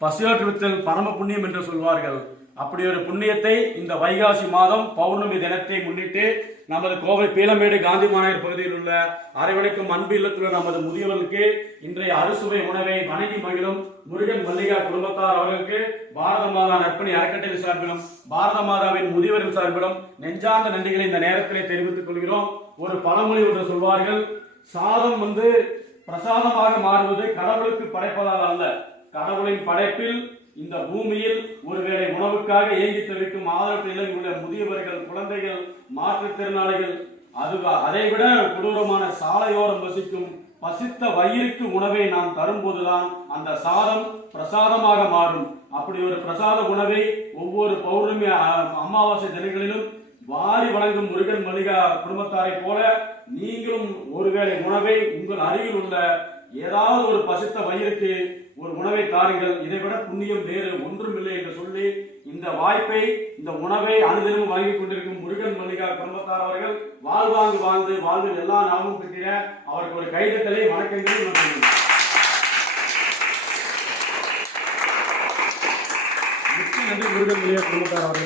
பசியாற்றுவித்தல் பரம புண்ணியம் என்று சொல்வார்கள். அப்படி ஒரு புண்ணியத்தை இந்த வைகாசி மாதம் பௌர்ணமி தினத்தை முன்னிட்டு நமது கோவை பீலமேடு காந்தி மாநகர் பகுதியில் உள்ள அரவணைக்கும் அன்பு இல்லத்தில் நமது முதியவர்களுக்கு இன்றைய அறுசுவை உணவை வணங்கி மகிழும் முருகன் மல்லிகா குடும்பத்தார் அவர்களுக்கு பாரத மாதா நற்பணி அறக்கட்டளை சார்பிலும் பாரத மாதாவின் முதியவர்கள் சார்பிலும் நெஞ்சார்ந்த நன்றிகளை இந்த நேரத்திலே தெரிவித்துக் கொள்கிறோம். ஒரு பழமொழி ஒன்று சொல்வார்கள் சாதம் வந்து பிரசாதமாக மாறுவது கடவுளுக்கு படைப்பதால் அல்ல. கடவுளின் படைப்பில் இந்த பூமியில் ஒருவேளை உணவுக்காக ஏங்கி தவிக்கும் ஆதரவு உள்ள முதியவர்கள் குழந்தைகள் மாற்றுத்திறனாளிகள் அது அதைவிட கொடூரமான சாலையோரம் வசிக்கும் பசித்த வயிறுக்கு உணவை நாம் தரும்போதுதான் அந்த சாதம் பிரசாதமாக மாறும். அப்படி ஒரு பிரசாத உணவை ஒவ்வொரு பௌர்ணமி அமாவாசை தினங்களிலும் வாரி வழங்கும் முருகன் மளிகா குடும்பத்தாரை போல நீங்களும் ஒருவேளை உணவை உங்கள் அருகில் உள்ள ஏதாவது ஒரு பசித்த வயிறுக்கு ஒரு உணவை தாருங்கள். இதை விட புண்ணியம் வேறு ஒன்றுமில்லை என்று சொல்லி இந்த வாய்ப்பை இந்த உணவை அனுதினமும் வழங்கிக் கொண்டிருக்கும் முருகன் மல்லிகா குடும்பத்தார் அவர்கள் வாழ்வாங்கு வாழ்ந்து வாழ்வில் எல்லா நாமும் பெற்ற அவருக்கு ஒரு கைதட்டலை வணக்கங்களை நன்றி முருகன் மல்லிகா குடும்பத்தார் அவர்கள்.